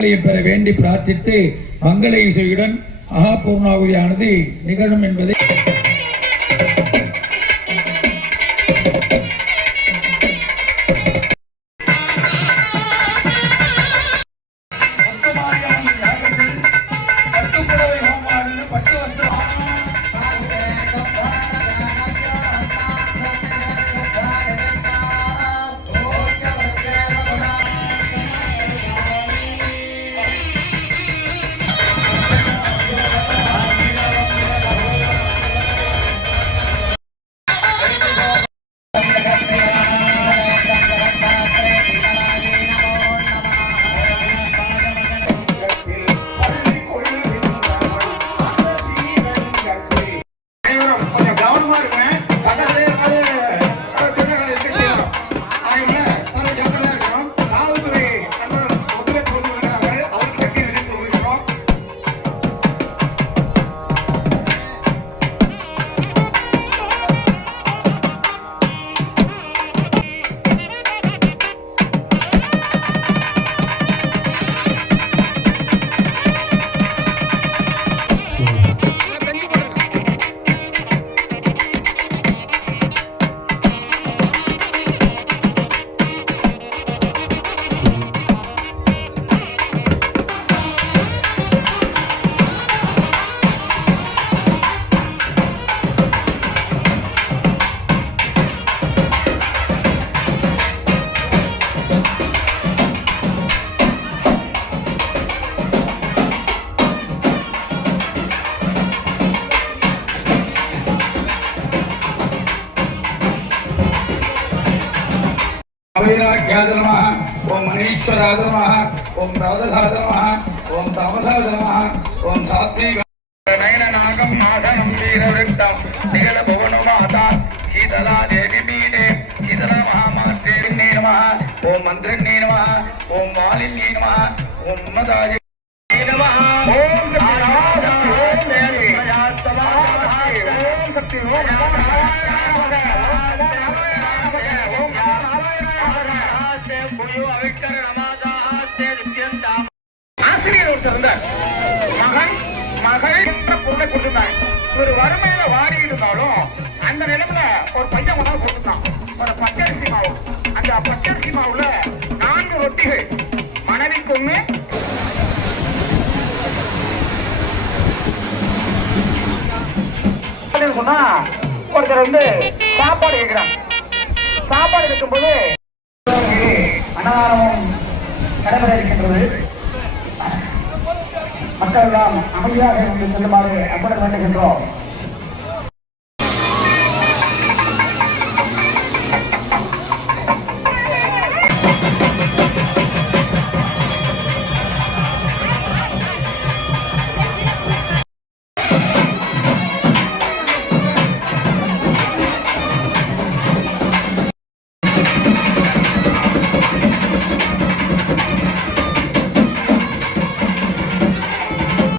பெற வேண்டி பிரார்த்தித்து மங்கள இசையுடன் மகாபூர்ணாகுதியானது நிகழும் என்பதை वैराग्याय नमः ओम मनीश्वराय नमः ओम राजसाय नमः ओम तामसाय नमः ओम सात्विक नयननागं आसनं वीरवृत्तं निगल भुवनमाता शीतला देवी पीठे शीतला महामात्रे नमः ओम मंत्रिणे नमः ओम मालिन्ये नमः ओम मदाय नमः ओम शक्ति ஆசிரியர் ஒருத்தர் மகன் மகள் பொருளை கொடுத்துட்டாங்க. ஒரு வறுமையில வாடி இருந்தாலும் அந்த நிலைமையில ஒரு பையன் கொண்டாந்து கொடுத்துட்டான் ஒரு பச்சரிசி மாவு. அந்த பச்சரிசி மாவுல 4 ரொட்டிகள் மனைவிக்கு ஒண்ணு சொன்னா ஒருத்தர் வந்து சாப்பாடு கேட்கிறாங்க. சாப்பாடு வைக்கும்போது அன்னதானமும் நடைபெற இருக்கின்றது. மக்கள் எல்லாம் அமைதியாக செல்லுமாறு அன்புடன் வேண்டுகின்றோம்.